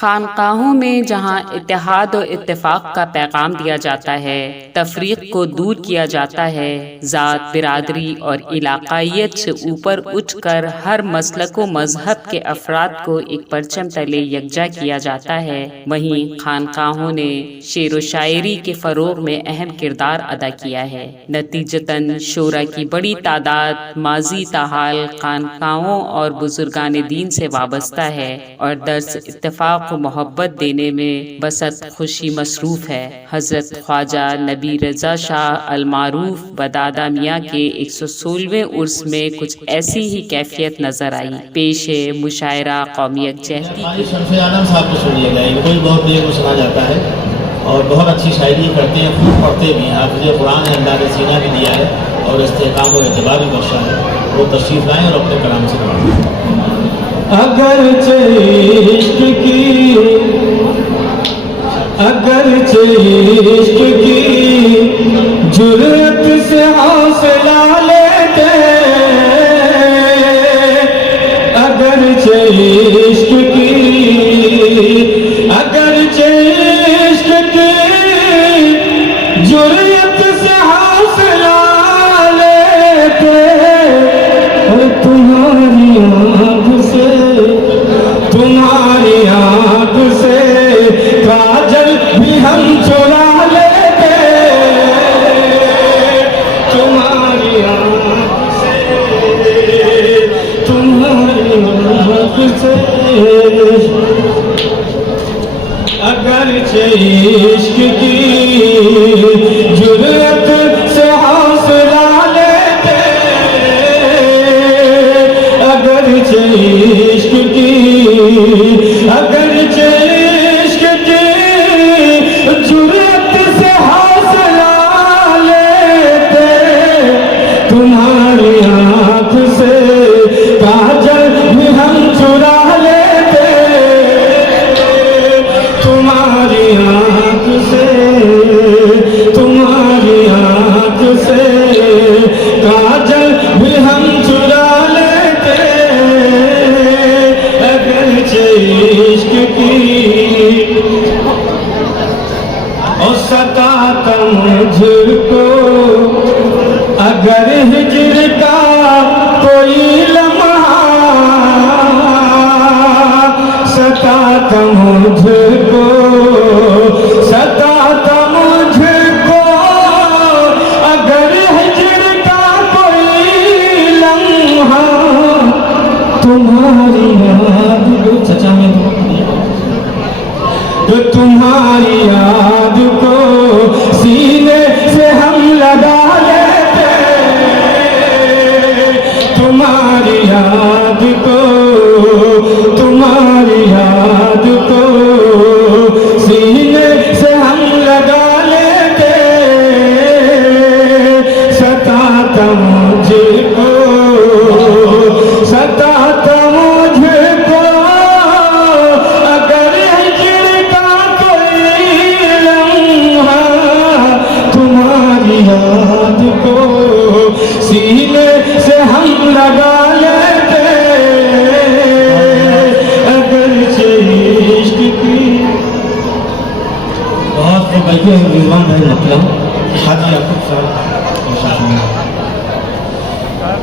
خانقاہوں میں جہاں اتحاد و اتفاق کا پیغام دیا جاتا ہے، تفریق کو دور کیا جاتا ہے، ذات، برادری اور علاقائیت سے اوپر اٹھ کر ہر مسلک و مذہب کے افراد کو ایک پرچم تلے یکجا کیا جاتا ہے، وہیں خانقاہوں نے شعر و شاعری کے فروغ میں اہم کردار ادا کیا ہے۔ نتیجتاً شعراء کی بڑی تعداد ماضی تاحال خانقاہوں اور بزرگان دین سے وابستہ ہے اور درس اتفاق و محبت دینے میں بسط خوشی مصروف ہے۔ حضرت خواجہ نبی رضا شاہ المعروف بدادہ میاں کے 116ویں عرس میں کچھ ایسی ہی کیفیت نظر آئی۔ پیش ہے مشاعرہ قومی یکجہتی کی۔ شمس عالم صاحب کو سنیے گا، ان کو بھی بہت دیر کو سنا جاتا ہے اور بہت اچھی شاعری کرتے ہیں، خوب پڑھتے بھی ہیں، حافظ قرآن ہے، انداز سینہ بھی دیا ہے اور استحکام و اعتبار بھی بخشا ہے۔ وہ تشریف لائیں اور اپنے کلام سے پڑھیں۔ اگرچہ عشق کی جرأت سے حوصلہ لیتے، اگرچہ عشق کی جرأت سے حوصلہ لیتے، اور تمہاری آنکھ سے کاجل بھی ہم چرا لیتے، تمہاری آنکھ سے اگرچہ عشق کی جرأت سے حوصلہ لیتے، اگرچہ عشق کی جرأت سے حوصلہ لیتے، تمہاری آنکھ سے کاجل بھی ہم چرا لیتے، تمہاری آنکھ سے کاجل بھی ہم چرا لیتے، عشق کی اور ستاتا مجھ کو اگر ہجر کا کوئی لمحہ، ستاتا مجھ کو اگر ہجر کا کوئی لمحہ، تمہاری یاد سچا میں تمہاری یاد کو سینے سے ہم لگا لیتے، تمہاری یاد کو سینے سے ہم لگا لیتے، ستاتا مجھ کو اگر ہجر کا کوئی لمحہ، تمہاری یاد کو سینے سے ہم لگا لیتے، اگرچہ عشق کی بہت خوب بیٹھے ہیں رضوان بھائی مطلب حاجی یعقوب صاحب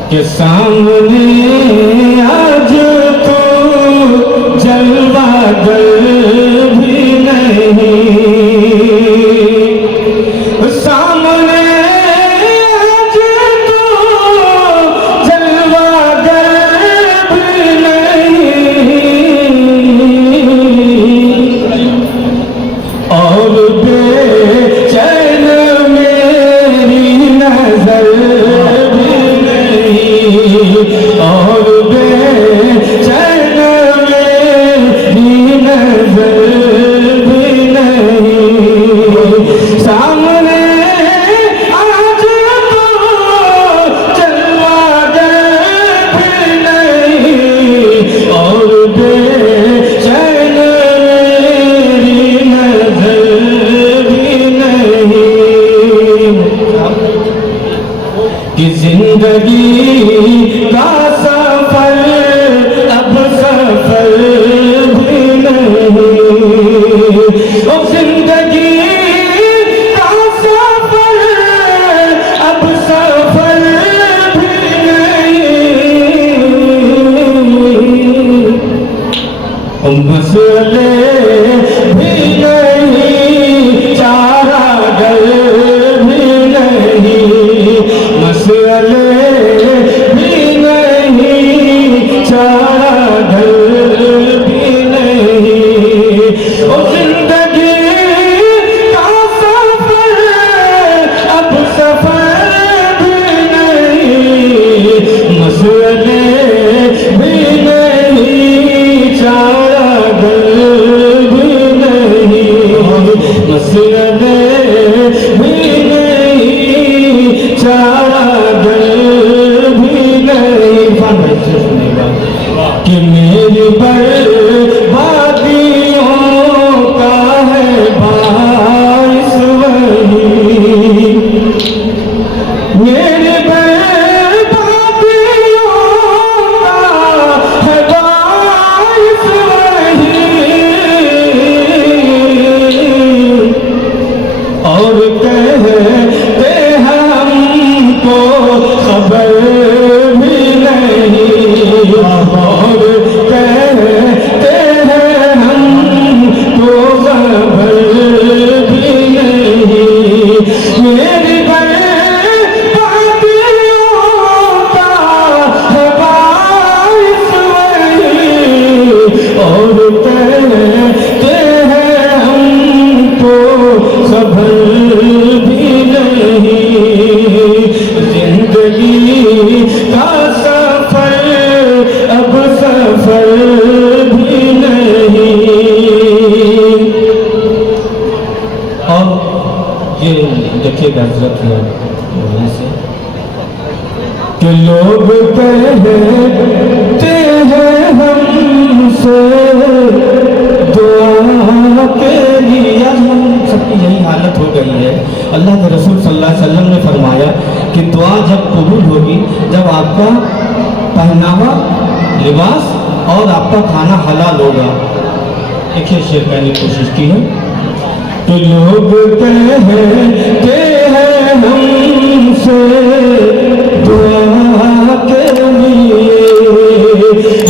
کہ سامنے آج تو جلوہ گر بھی نہیں، سامنے آج تو جلوہ گر بھی نہیں، اور بے چین میری نظر اور بے چین میری مسئلے بھی نہیں چارہ گر بھی نہیں مسئلے بھی نہیں چارہ گر بھی نہیں اور زندگی کا سفر اب سفر بھی نہیں مسئلے بھی نہیں چارہ گر بھی نہیں مسئلے بھی نہیں چارہ گر بھی نہیں کہ میری بربادیوں کا ہے باعث وہی میری بربادیوں کا ہے باعث وہی اور کہتے ہم کو خبر بھی نہیں اور کہتے ہیں ہم کو خبر بھی نہیں میری بربادیوں کا ہے باعث وہی اور کہتے ہیں ہم کو خبر بھی نہیں زندگی کا سفر اب سفر بھی نہیں اور یہ دیکھیے گا حضرت سے کہ لوگ کہتے ہیں ہم سے دعا کے لیے ہم سب کی یہی حالت ہو گئی ہے اللہ کے رسول صلی اللہ علیہ وسلم نے فرمایا کہ دعا جب قبول ہوگی جب آپ کا پہناوا لباس اور آپ کا کھانا حلال ہوگا ایک ہی شعر کہنے کی کوشش کی ہے کہ لوگ کہتے ہیں ہم سے دعا کے لیے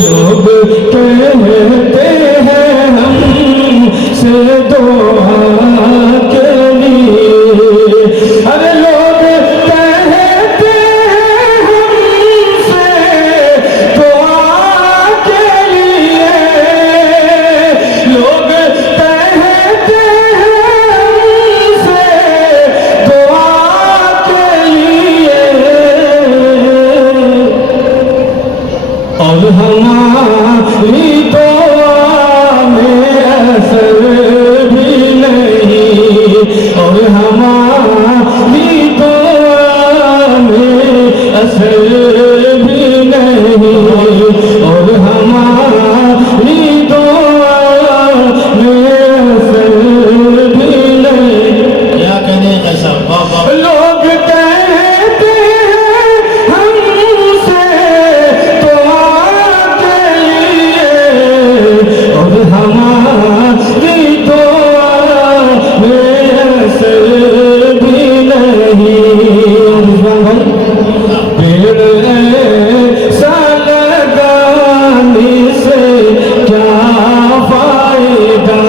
لوگ کہتے ہیں ہم سے دعا کے لیے ارے لوگ کہتے ہیں ہم سے دعا کے لیے لوگ کہتے ہیں ہم سے دعا کے لیے اور ہماری دعا میں اثر بھی نہیں اور ہماری دعا میں اثر بھی نہیں اور ہماری دعا میں اثر بھی نہیں کیا کہنے ایسا لوگ کہتے ہیں ہم سے دعا کے لیے اور ہماری دعا میں اثر بھی نہیں پیڑ ایسا لگانے سے کیا فائدہ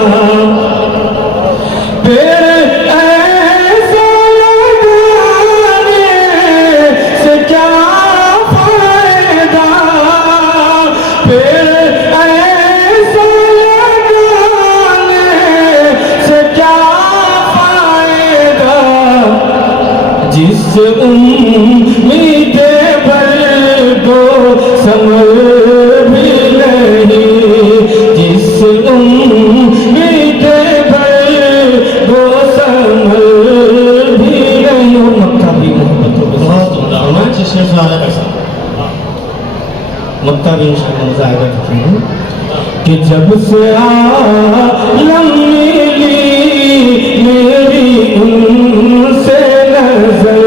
پیڑ ایسا لگانے سے کیا فائدہ پیڑ ایسا لگانے سے کیا فائدہ جس امید بھر کو ثمر بھی نہیں جس امید بھر کو ثمر بھی نہیں مکہ بھی محبت ہو بہت عمدہ اچھے شعر سنانے کا ایسا مکہ بھی انشاءاللہ مزہ آئے گا کہ جب سے عالم ملی میری ان سے نظر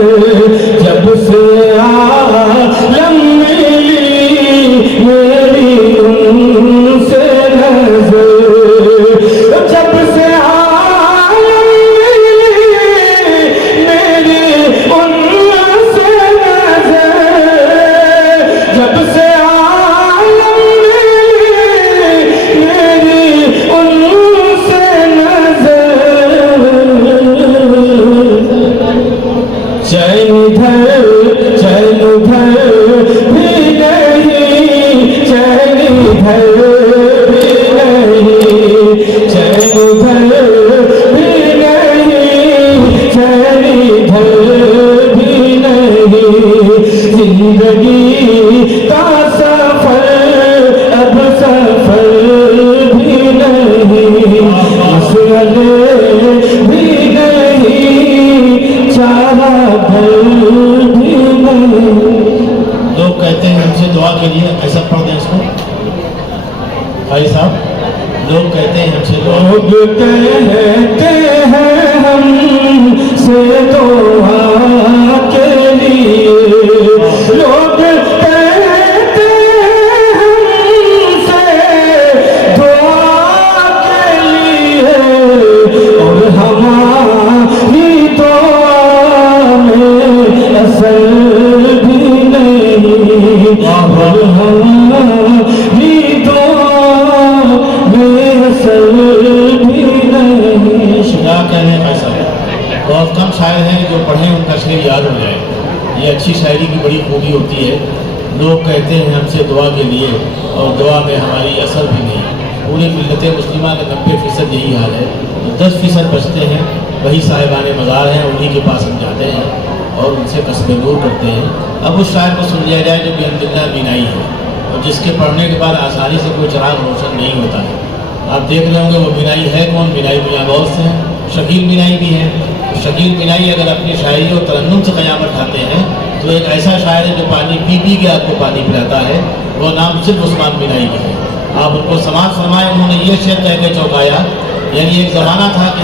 جب سے عالم ملی میری ان سے نظر جب سے عالم ملی میری ان سے نظر جب سے عالم ملی میری لوگ کہتے ہیں ہم سے دعا کے لیے، لوگ کہتے ہیں ہم سے دعا کے لیے، اور ہماری دعا میں اثر بھی نہیں، اور ہماری دعا میں اثر بھی نہیں۔ کیا کہنے ایسا ہے، بہت کم شاعر ہیں جو پڑھیں ان کا شعر یاد ہو جائے۔ یہ اچھی شاعری کی بڑی خوبی ہوتی ہے۔ لوگ کہتے ہیں ہم سے دعا کے لیے اور دعا میں ہماری اثر بھی نہیں۔ پوری ملت مسلمہ کا 90% یہی حال ہے۔ 10% بچتے ہیں، وہی صاحبان مزار ہیں، انہی کے پاس ہم جاتے ہیں اور ان سے قصب نور کرتے ہیں۔ اب اس شاعر کو سن لیا جائے جو الحمدللہ بینائی ہے اور جس کے پڑھنے کے بعد آسانی سے کوئی چراغ روشن نہیں ہوتا ہے۔ آپ دیکھ رہے ہوں گے وہ بینائی ہے کون؟ بینائی میاں غوث سے ہیں، شکیل بینائی بھی ہیں۔ شکیل بینائی اگر اپنی شاعری اور ترنم سے قیامت کھاتے ہیں تو ایک ایسا شاعر ہے جو پانی پی پی کے آپ کو پانی پلاتا ہے، وہ نام صرف عثمان بینائی کا ہے۔ آپ ان کو سماعت فرمائیں، انہوں نے یہ شعر کہہ کے چوکایا، یعنی ایک زمانہ تھا کہ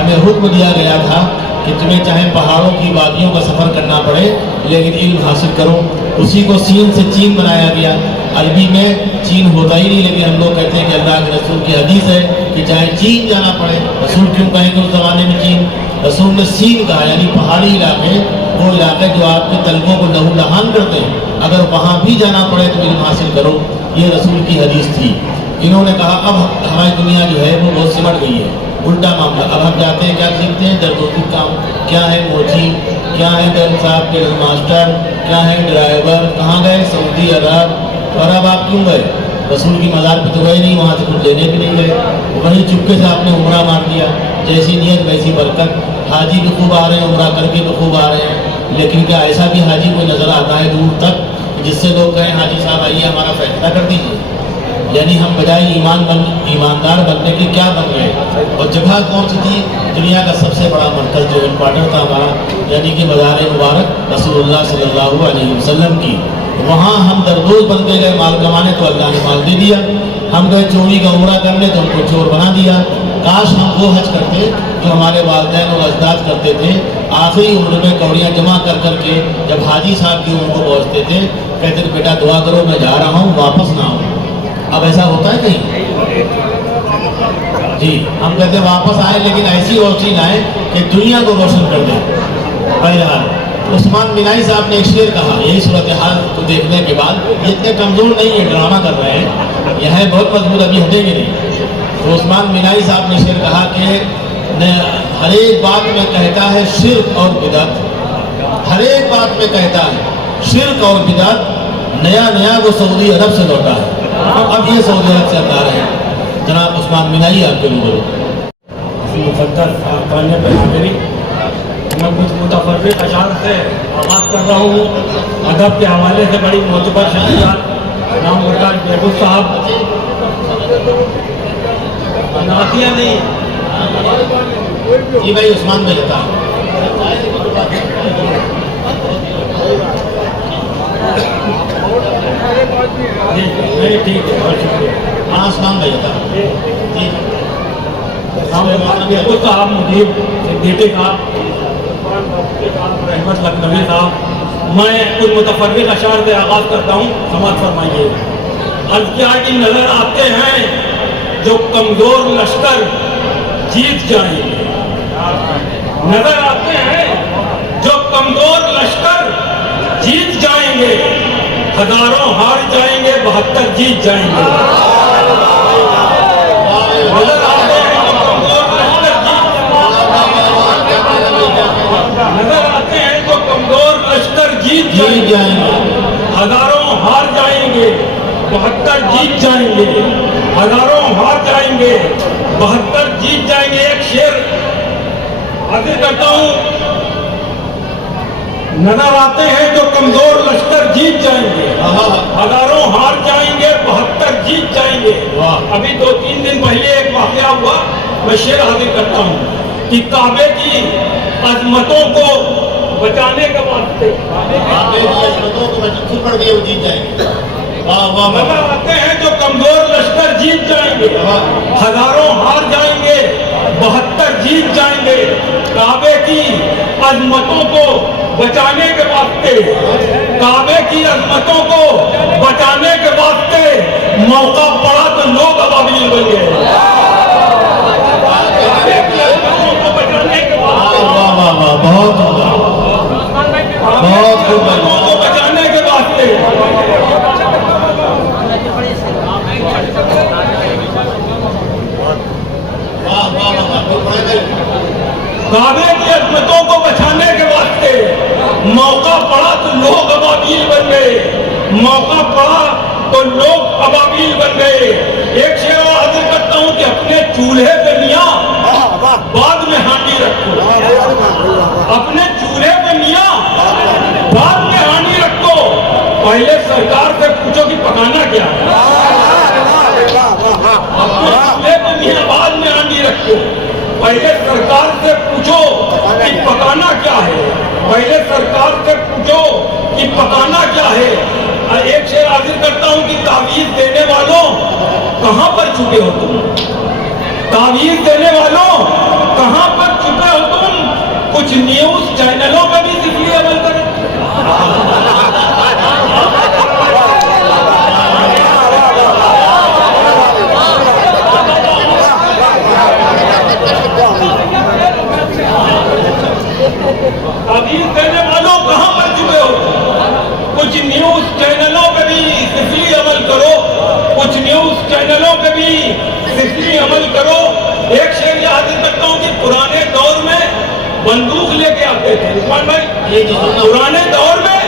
ہمیں حکم دیا گیا تھا کہ تمہیں چاہے پہاڑوں کی وادیوں کا سفر کرنا پڑے لیکن علم حاصل کرو۔ اسی کو سین سے چین بنایا گیا۔ عربی میں چین ہوتا ہی نہیں، لیکن ہم لوگ کہتے ہیں کہ اللہ کے رسول کی حدیث ہے کہ چاہے چین جانا پڑے۔ رسول کیوں کہیں گے اس زمانے میں چین؟ رسول نے سین کہا، یعنی پہاڑی علاقے، وہ علاقے جو آپ کے طلبوں کو لہو لہان کرتے ہیں، اگر وہاں بھی جانا پڑے تو علم حاصل کرو۔ یہ رسول کی حدیث تھی۔ انہوں نے کہا اب ہماری دنیا جو ہے وہ بہت سمٹ گئی ہے، الٹا معاملہ۔ اب ہم جاتے ہیں، کیا سیکھتے ہیں؟ درد و دکھ کام، کیا ہے موچی، کیا ہے گرم صاحب کے ماسٹر، کیا ہے ڈرائیور، کہاں گئے؟ سعودی عرب۔ اور اب آپ کیوں گئے؟ رسول کی مزار پہ تو گئے نہیں، وہاں سے کچھ لینے بھی نہیں گئے، وہیں چپکے سے آپ نے عمرہ مار دیا۔ جیسی نیت ویسی برکت۔ حاجی بھی خوب آ رہے ہیں، عمرہ کر کے بھی خوب آ رہے ہیں، لیکن کیا ایسا بھی حاجی کوئی نظر آتا ہے دور تک جس سے لوگ کہیں حاجی صاحب آئیے ہمارا فیصلہ کر دیجیے؟ یعنی ہم بجائے ایماندار بننے کے کیا بن گئے؟ اور جگہ کون سی تھی؟ دنیا کا سب سے بڑا مرکز جو امپارٹنٹ تھا ہمارا، یعنی کہ مزار مبارک رسول اللہ صلی اللہ علیہ وسلم کی، وہاں ہم دربوز بن کے گئے مال کمانے تو اللہ نے مال دے دیا۔ ہم گئے چوری کا عمرہ کرنے تو ہم کو چور بنا دیا۔ کاش ہم وہ حج کرتے جو ہمارے والدین اور اجداد کرتے تھے، آخری عمر میں کوڑیاں جمع کر کر کے جب حاجی صاحب کی عمر کو پہنچتے تھے کہتے تھے بیٹا دعا کرو میں جا رہا ہوں واپس نہ آؤں۔ اب ایسا ہوتا ہے کہیں؟ جی ہم کہتے ہیں واپس آئے لیکن ایسی روشنی لائیں کہ دنیا کو روشن کر دیں۔ بہرحال عثمان بینائی صاحب نے ایک شعر کہا، یہی صورتحال کو دیکھنے کے بعد یہ اتنے کمزور نہیں ہے، ڈرامہ کر رہے ہیں، یہ ہے بہت مضبوط، ابھی ہٹیں گے نہیں۔ تو عثمان بینائی صاحب نے شعر کہا کہ ہر ایک بات میں کہتا ہے شرک اور بدعت، ہر ایک بات میں کہتا ہے شرک اور بدعت، نیا نیا وہ سعودی عرب سے لوٹا ہے۔ اب یہ سعودی عرب سے ہٹا رہے ہیں۔ جناب عثمان بینائی آپ کے روبرو۔ مقدس خانے پہ حاضری، میں کچھ متفرق اشعار سے آغاز کر رہا ہوں۔ ادب کے حوالے سے بڑی معتبر شخصیات نام پرکاش بہبود صاحب، نعتیہ نہیں جی بھائی عثمان میں لیتا ہوں۔ جی ٹھیک ہے، بہت شکریہ۔ ہاں عثمان بھائی لیتا ہوں جی۔ نام پرکاش بہبود صاحب، مدیر بیٹے کا رحمت لکھنوی صاحب، میں کچھ متفرق اشعار سے آغاز کرتا ہوں، سماعت فرمائیے۔ ازکیا کی نظر آتے ہیں جو کمزور لشکر جیت جائیں گے، نظر آتے ہیں جو کمزور لشکر جیت جائیں گے، ہزاروں ہار جائیں گے 72 جیت جائیں گے۔ نظر آتے ہیں جو کمزور لشکر نظر آتے ہیں جو کمزور لشکر جیت جائیں گے، ہزاروں ہار جائیں گے 72 جیت جائیں گے، ہزاروں ہار جائیں گے 72 جیت جائیں گے۔ ایک شعر حاضر کرتا ہوں۔ نظر آتے ہیں جو کمزور لشکر جیت جائیں گے، ہزاروں ہار جائیں گے 72 جیت جائیں گے۔ ابھی 2-3 دن پہلے ایک واقعہ ہوا، میں شعر حاضر کرتا ہوں کہ کعبے کی عظمتوں کو بچانے کے واسطے نظر آتے ہیں جو کمزور لشکر जीत जाएंगे, हजारों हार जाएंगे, 72 जीत जाएंगे। काबे की अजमतों को बचाने के वास्ते, काबे की अजमतों को बचाने के वास्ते मौका पड़ा तो लोग अबाबिल बन गए। काबे की अजमतों को बचाने के वास्ते, बहुत अजमतों को बचाने के वास्ते काबे की अजमतों को बचाने के वास्ते मौका पड़ा तो लोग अबाबील बन गए, मौका पड़ा तो लोग अबाबील बन गए। एक शेर और हाजिर करता हूं कि अपने चूल्हे पे मियां बाद में हांडी रखो, अपने चूल्हे पे मियां बाद में हांडी रखो। पहले सरकार से पूछो कि पकाना क्या है, अपने चूल्हे पे मियां बाद में हांडी रखो। पहले सरकार से पूछो कि पकाना क्या है, पहले सरकार से पूछो कि पकाना क्या है। एक शेर हाजिर करता हूं कि तावीज देने वालों कहां पर छुपे हो तुम, तावीज देने वालों कहां पर छुपे हो तुम। कुछ न्यूज चैनलों पे भी जिक्र अमल करें। तावीज देने वालों कहां पर छुपे हो, कुछ न्यूज चैनलों पे भी इसलिए अमल करो, कुछ न्यूज चैनलों पे भी इसलिए अमल करो। एक शेर ये हाजिर करता हूं कि पुराने दौर में बंदूक लेके आते थे, उस्मान भाई, पुराने दौर में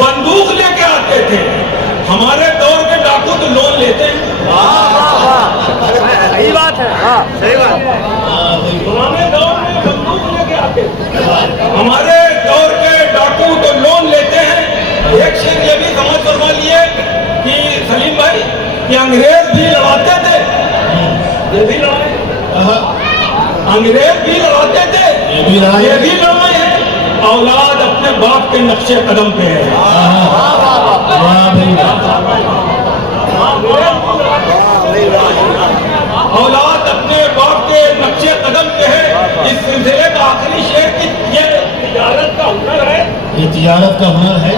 बंदूक लेके आते थे। हमारे दौर के डाकू तो लोन लेते हैं। सही बात है, हाँ सही बात। पुराने दौर में बंदूक लेके आते थे, हमारे दौर के डाकू तो लोन लेते हैं। एक शेर ये भी समझ फरमा लिए कि सलीम भाई कि अंग्रेज भी लड़ाते थे, ये भी लड़ाए, अंग्रेज भी लड़ाते थे, ये भी लड़ाए हैं। औलाद अपने बाप के नक्शे कदम पे है। औलाद अपने बाप के नक्शे कदम पे है। इस सिलसिले का आखिरी शेर की ये तिजारत का हुनर है, ये तिजारत का हुनर है,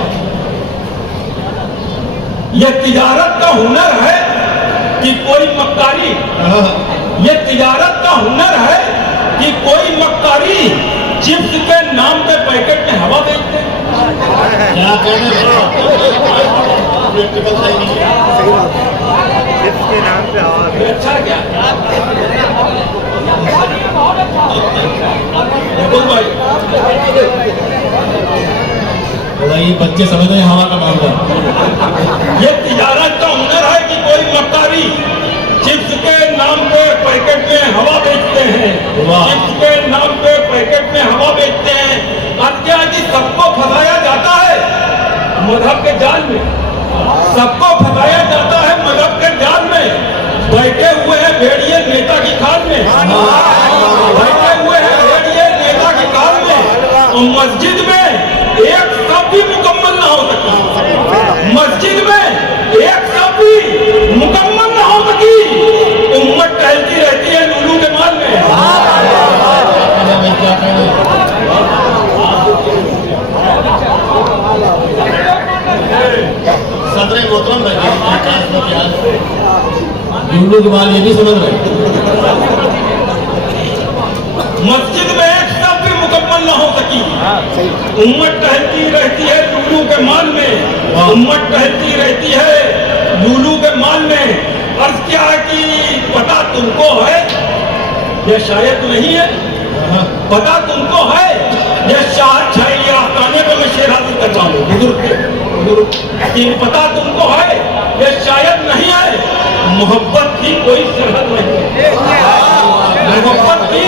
ये तिजारत का हुनर है कि कोई मक्कारी, ये तिजारत का हुनर है कि कोई मक्कारी चिप्स के नाम पे पैकेट में हवा बेचते हैं। क्या कहने इसके नाम पे हवा। अच्छा क्या बिल्कुल भाई, ये बच्चे समझते हैं हवा का मामला। ये तिजारत का हुनर है कि कोई मक्कारी चिप्स के नाम पे पैकेट में हवा बेचते हैं, चिप्स के नाम पे पैकेट में हवा बेचते हैं। अब क्या कि सबको फंसाया जाता है मजहब के जाल में, सबको फंसाया जाता है मजहब के जाल में। बैठे हुए हैं भेड़िए नेता की खाल में, बैठे हुए हैं भेड़िए नेता की खाल में। और मस्जिद में एक शब्द भी मुकम्मल ना हो सकी, मस्जिद में एक शब्द भी मुकम्मल ना हो सकी। उम्मत टहलती रहती है लूलू के माल में। क्या कहना सदर मोहतरम लूलू के माल ये भी समझ रहे। मस्जिद में एक शब्द भी मुकम्मल ना हो सकी। उम्मत टहलती रहती है लूलू के माल में, उम्मत टहलती रहती है लूलू के माल में। अर्ज क्या है कि पता तुमको है, यह शायद नहीं है, पता तुमको है, यह शायद आस्थाने पर मैं शेर हासिल करता हूँ बुजुर्ग कि पता तुमको है, यह शायद नहीं है। मोहब्बत की कोई सरहद नहीं है, मोहब्बत की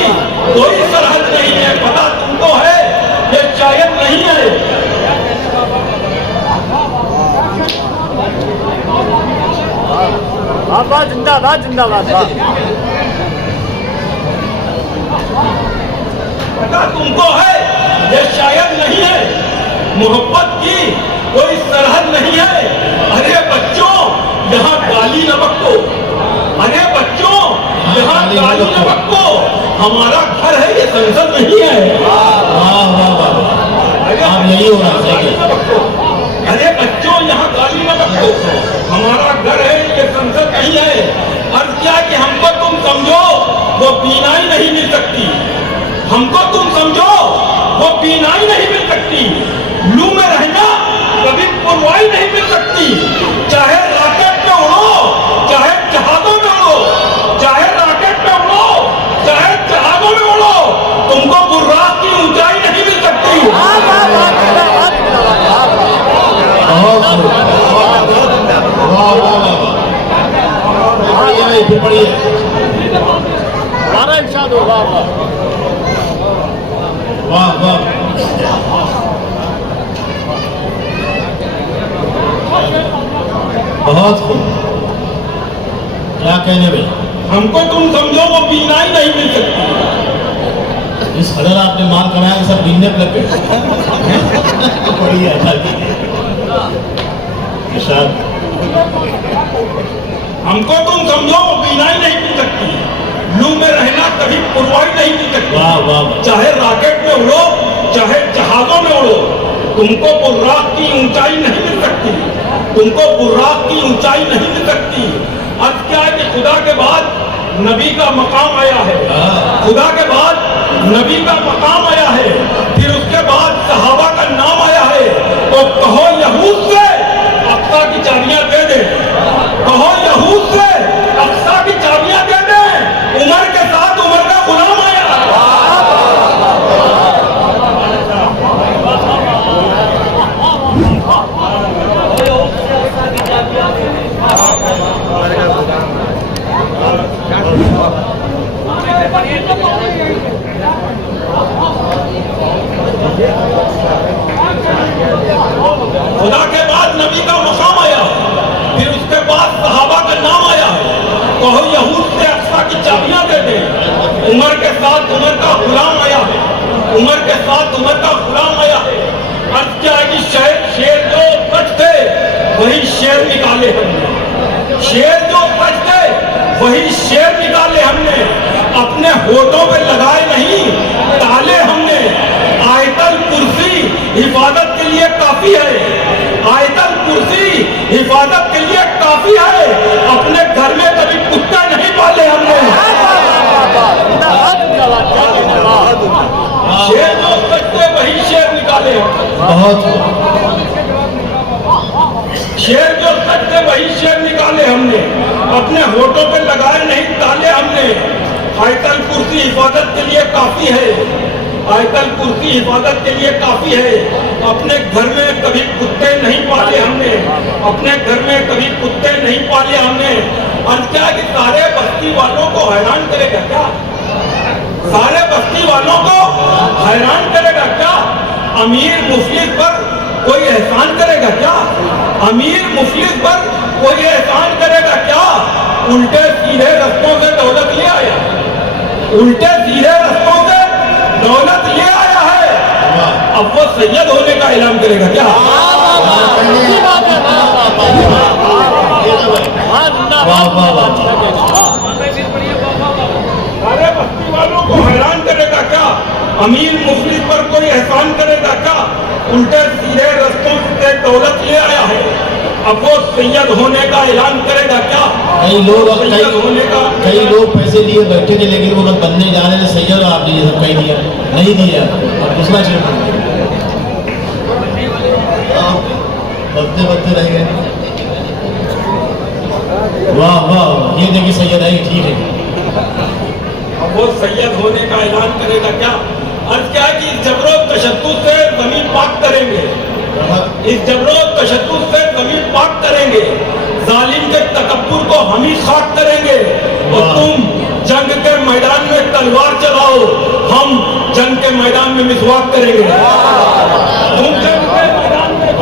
कोई सरहद नहीं है। पता तुमको है, यह शायद नहीं है। वाह जिंदाबाद जिंदाबाद। पता तुमको है, यह शायद नहीं है। मोहब्बत की कोई सरहद नहीं है। अरे बच्चों यहाँ गाली न बको, गाली न बको, हमारा घर है, ये संसद नहीं है। वाह वाह वाह, आप यही हो रहा है। अरे बच्चों, यहाँ गाली न बको, हमारा घर है, ये संसद नहीं है। अर्ज क्या कि हमको तुम समझो वो बीनाई नहीं मिल सकती, हमको तुम समझो वो बीनाई नहीं मिल सकती, लू में रहना कभी पुरवाई नहीं मिल सकती। चाहे रॉकेट पे उड़ो, चाहे जहाजों में उड़ो, चाहे रॉकेट पे उड़ो, चाहे जहाजों में उड़ो, तुमको बुर्राक की ऊंचाई नहीं मिल सकती। बहुत खूब, वाह वाह वाह, पढ़िए भाई, फिर पढ़िए। हमारा इरशाद हो, वाह वाह। वाह वाह, बहुत खूब, क्या कहने भाई। हमको तुम समझो वो बीनाई नहीं मिल सकती। इस हजर आपने माल कमाया कि सब बीनने पे लग गए। बढ़िया था इरशाद। हमको तुम समझो वो बीनाई नहीं मिल सकती, लू में रहना कभी पुरवाई नहीं मिल सकती। वाह वाह वाह, चाहे रॉकेट में उड़ो, चाहे जहाजों में उड़ो, तुमको बुर्राक की ऊंचाई नहीं मिल सकती, तुमको बुर्राक की ऊंचाई नहीं मिल सकती। अब क्या है कि खुदा के बाद नबी का मकाम आया है, खुदा के बाद नबी का मकाम आया है, फिर उसके बाद सहाबा का नाम आया है। तो कहो यहूद से अक्सा की चाबियां दे दे, कहो यहूद से अक्सा की चाबियां दे दे, उमर के साथ उमर का गुलाम आया। खुदा के बाद नबी का मकाम आया, फिर उसके बाद सहाबा का नाम आया। कहो यहूद से अक्सा की चाबियां दे दे, उमर के साथ उमर का गुलाम आया है, उमर के साथ उमर का गुलाम आया है। अर्ज क्या है कि शेर जो सच थे वही शेर निकाले हमने, शेर जो सच थे वही शेर निकाले हमने, अपने होठों पे लगाए नहीं ताले हमने। आयतल कुर्सी हिफाजत के लिए काफी है, आयतल कुर्सी हिफाजत के लिए काफी है, अपने घर में कभी कुत्ता नहीं पाले हमने। शेर जो सच्चे वही शेर निकाले, बहुत शेर जो सच्चे वही शेर निकाले हमने, अपने होठों पे लगाए नहीं ताले हमने। आयतल कुर्सी हिफाजत के लिए काफी है, आयतल कुर्सी हिफाजत के लिए काफी है, अपने घर में कभी कुत्ते नहीं पाले हमने, अपने घर में कभी कुत्ते नहीं पाले हमने। और क्या कि सारे बस्ती वालों को हैरान करेगा क्या, सारे बस्ती वालों को हैरान करेगा क्या, अमीर मुफलिस पर कोई एहसान करेगा क्या, अमीर मुफलिस पर कोई एहसान करेगा क्या। उल्टे सीधे रस्तों से दौलत ले आया, उल्टे सीधे रस्तों से दौलत ले आया है, अब वो सैयद होने का ऐलान करेगा क्या। वाह वाह वाह, सारे बस्ती वालों को हैरान करेगा क्या, अमीर मुफलिस पर कोई एहसान करेगा क्या। उल्टे सीधे रस्तों से दौलत ले आया है, अब वो सैयद होने का ऐलान करेगा क्या। कई लोग सैयद होने का कई लोग पैसे लिए बैठे थे, लेकिन वो लोग बनने जा रहे थे सैयद, आपने ये सब कह दिया, नहीं दिया। अब दूसरा चीज बढ़ते बढ़ते रह गए। वाह वाह, ये देखिए सैयद है, ठीक है। अब वो सैयद होने का ऐलान करेगा क्या। अर्ज क्या है कि इस जबरो तशद्दुद से जमीन पाक करेंगे, इस जबरो तशद्दुद से जमीन पाक करेंगे, जालिम के तकब्बुर को हम ही खाक करेंगे। और तुम जंग के मैदान में तलवार चलाओ, हम जंग के मैदान में मिसवाक करेंगे। तुम जंग के मैदान में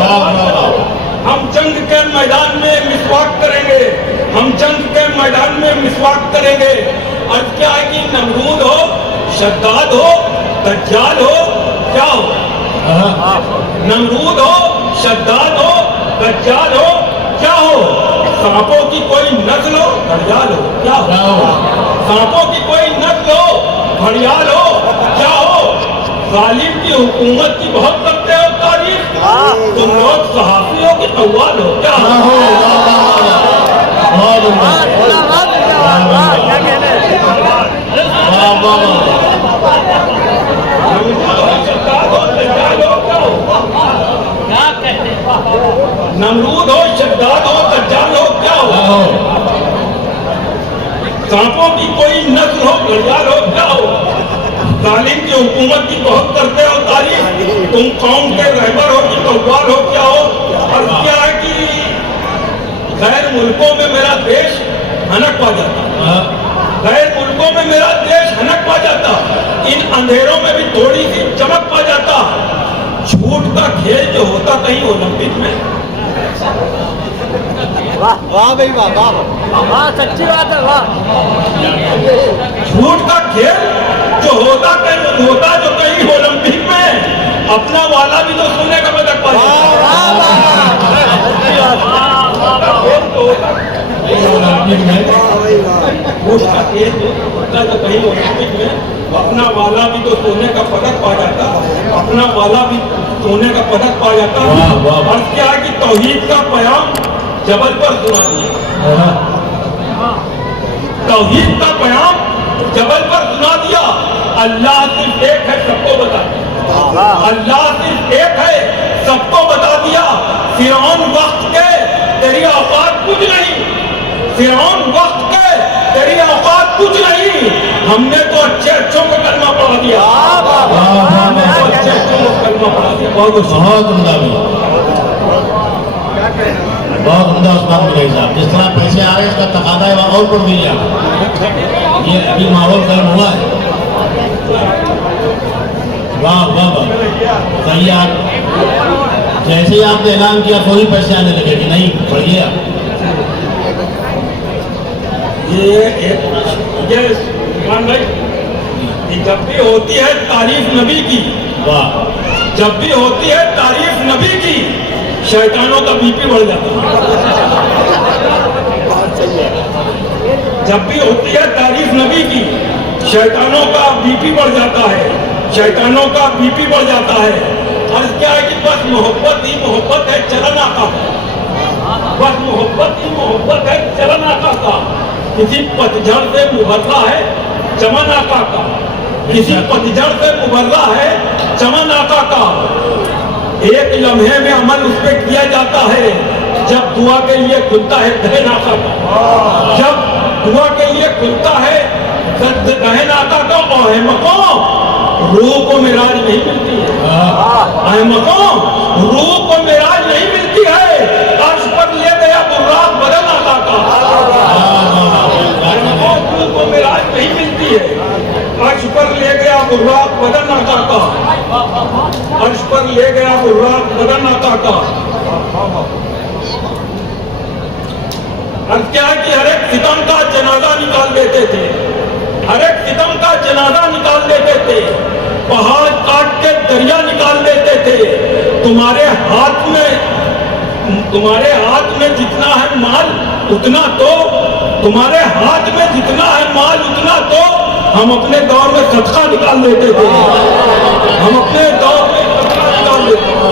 हम जंग के मैदान में मिसवाक करेंगे, हम जंग के मैदान में मिसवाक करेंगे। अर्ज क्या है कि नमरूद हो, शद्दाद हो, दज्जाल हो, क्या हो, नमरूद हो, शद्दाद हो, दज्जाल हो, सांपों की कोई नस्ल हो, दज्जाल हो, क्या हो, सांपों की घड़ियाल हो क्या हो, जालिम की हुकूमत की बहुत करते हो तारीफ, तुम लोग सहाफियों के कव्वाल हो क्या हो। बहुत उम्दा। जिंदाबाद जिंदाबाद, वाह क्या कहने हैं। वाह वाह वाह। नमरूद हो, शद्दाद हो, दज्जाल हो क्या हो, सांपों की कोई नस्ल हो, घड़ियाल हो क्या हो, जालिम की हुकूमत की बहुत करते हो तारीफ, तुम कौम के रहबर हो कि कव्वाल हो क्या हो। और क्या है कि गैर मुल्कों में मेरा देश हनक पा जाता, गैर मुल्कों में मेरा देश हनक पा जाता, इन अंधेरों में भी थोड़ी सी चमक पा जाता। झूठ का खेल जो होता कहीं ओलंपिक में, वाह वाह भाई वाह वाह वाह, सच्ची बात है वाह। झूठ का खेल जो होता कहीं होता जो कहीं ओलंपिक में, अपना वाला भी तो सोने का पदक पा झूठ का खेल जो होता जो कहीं ओलंपिक में, अपना वाला भी तो सोने का पदक पा जाता, अपना वाला भी सोने का पदक पा जाता। और क्या है कि तौहीद का पैगाम जबल पर सुना दिया, तौहीद का पैगाम जबल पर सुना दिया। अल्लाह सिर्फ एक है सबको बता दिया, अल्लाह सिर्फ एक है सबको बता दिया। फिरौन वक्त के तेरी औकात कुछ नहीं, फिरौन वक्त के तेरी औकात कुछ नहीं, हमने तो अच्छे अच्छों को कलमा पढ़ा दिया, हमने तो अच्छे अच्छों को कलमा पढ़ा दिया। बहुत बहुत उम्दा भी, बहुत उम्दा उस्मान भाई साहब। जिस तरह पैसे आ रहे हैं इसका तकादा है वहाँ और बढ़ गया, ये अभी माहौल गर्म हुआ है। वाह वाह वाह, सही है। आप जैसे ही आपने ऐलान किया फौरी पैसे आने लगे कि नहीं बढ़ गया। ये मान भाई कि जब भी होती है तारीफ नबी की, वाह, जब भी होती है तारीफ नबी की, शैतानों का बीपी बढ़ जाता है। जब भी होती है तारीफ नबी की, शैतानों का बीपी बढ़ जाता है, शैतानों का बीपी बढ़ जाता है। और क्या है कि बस मोहब्बत ही मोहब्बत है चलन आका का, बस मोहब्बत ही मोहब्बत है चलन आका का। किसी पतझड़ से मुबर्रा है चमन आका का, किसी पतझड़ से मुबर्रा है चमन आका का। एक लम्हे में अमल उस पर किया जाता है जब दुआ के लिए खुलता है दहन आका का, जब दुआ के लिए खुलता है दहन आका का। अहमकों रूह को मिराज नहीं मिलती है, अहमकों रूह को मिराज नहीं मिलती है, अर्श पर ले गया बुर्राक बदन आका का। अहमकों रूह को मिराज नहीं मिलती है, अर्श पर ले गया बुर्राक बदन आका का, अर्श पर ले गया बुर्राक बदन आका का। और क्या कि हर एक सितम का जनाजा निकाल देते थे, हर एक सितम का जनाजा निकाल देते थे, पहाड़ काट के दरिया निकाल देते थे। तुम्हारे हाथ में जितना है माल उतना तो, तुम्हारे हाथ में जितना है माल उतना तो हम अपने दौर में सदका निकाल देते थे, हम अपने दौर में सदका निकाल देते थे।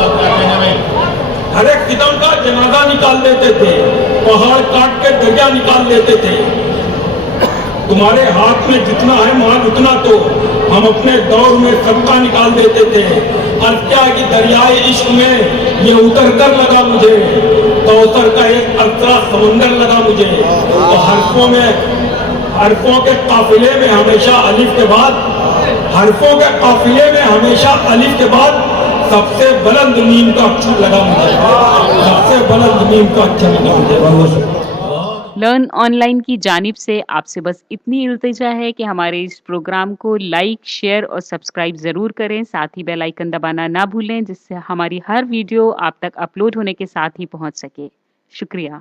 हर एक सितम का जनाजा निकाल देते थे, पहाड़ काट के दरिया निकाल देते थे। तुम्हारे हाथ में जितना है माल उतना तो हम अपने दौर में सबका निकाल देते थे। और क्या कि दरियाए इश्क में ये उतर कर लगा मुझे, कौसर का एक अल्तरा समंदर लगा मुझे। तो हरफों के काफिले में हमेशा अलिफ के बाद, हरफों के काफिले में हमेशा अलिफ के बाद सबसे बुलंद नीम का अक्षर लगा मुझे, सबसे बुलंद नीम का अक्षर लगा मुझे। लर्न ऑनलाइन की जानिब से आपसे बस इतनी इल्तिजा है कि हमारे इस प्रोग्राम को लाइक, शेयर और सब्सक्राइब ज़रूर करें। साथ ही बेल आइकन दबाना ना भूलें, जिससे हमारी हर वीडियो आप तक अपलोड होने के साथ ही पहुंच सके। शुक्रिया।